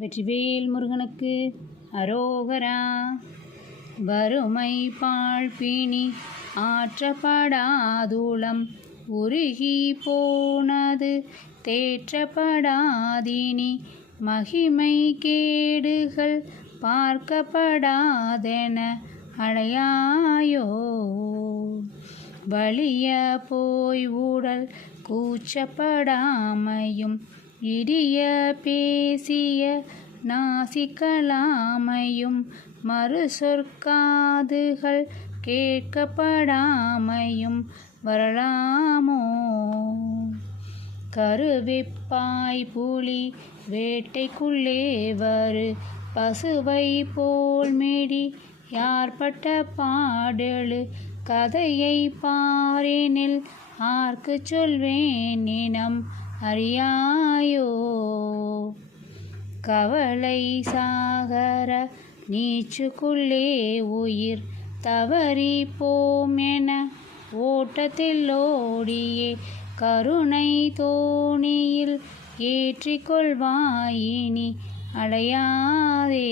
வெற்றிவேல் முருகனுக்கு அரோகரா. வறுமை பாழ்பிணி ஆற்றப்படாதுளம் உருகி போனது தேற்றப்படாதினி மகிமை கேடுகள் பார்க்கப்படாதென அடையாயோ. வலிய போய் உடல் கூச்சப்படாமையும் இடிய பேசிய நாசிக்கலாமையும் மறு சொற்காதுகள் கேட்கப்படாமையும் வரலாமோ. கருவிப்பாய் புலி வேட்டைக்குள்ளே வரு பசுவை போல் மெடி யார்பட்ட பாடெழு கதையை பாரினில் ஆர்க்கு சொல்வேன் இனம் அறியாயோ. கவலை சாகர நீச்சுக்குள்ளே உயிர் தவறி போமென ஓட்டத்தில் ஓடியே கருணை தோணியில் ஏற்றிக்கொள்வாயினி அடையாதே.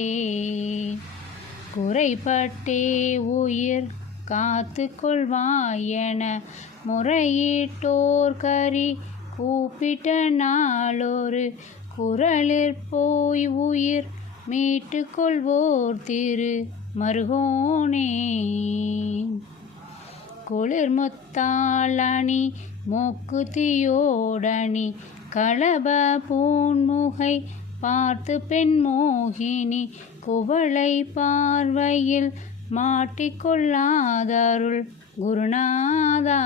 குறைபட்டே உயிர் காத்து கொள்வாயென முறையிட்டோர் கரி கூப்பிட்ட நாளொரு குரலிற்போய் உயிர் மீட்டு கொள்வோர் திரு மருகோனே. குளிர்முத்தாளணி மூக்குத்தியோடணி களப பூன்முகை பார்த்து பெண் மோகினி குவளை பார்வையில் மாட்டிக்கொள்ளாதருள் குருநாதா.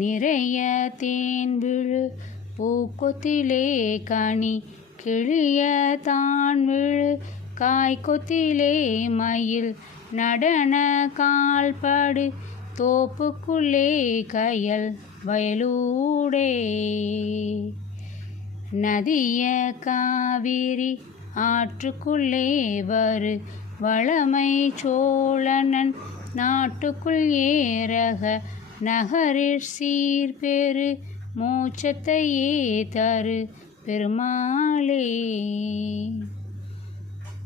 நிறைய தேன் விழு பூக்கொத்திலே கனி கிளிய தான் விழு காய்கொத்திலே மயில் நடன கால்படு தோப்புக்குள்ளே கயல் வயலூடே. நதிய காவிரி ஆற்றுக்குள்ளே வரு வளமை சோழனன் நாட்டுக்குள் ஏரக நகரிற் சீர்பெரு மோட்சத்தையே தரு பெருமாளே.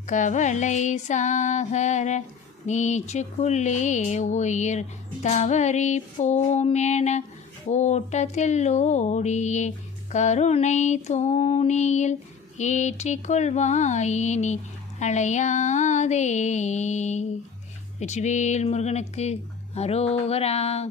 கவலை சாகர நீச்சுக்குள்ளே உயிர் தவறி போமென ஓட்டத்தில் ஓடியே கருணை தோணியில் ஏற்றிக்கொள்வாயினி அலையாதே. வெற்றிவேல் முருகனுக்கு அரோகரா.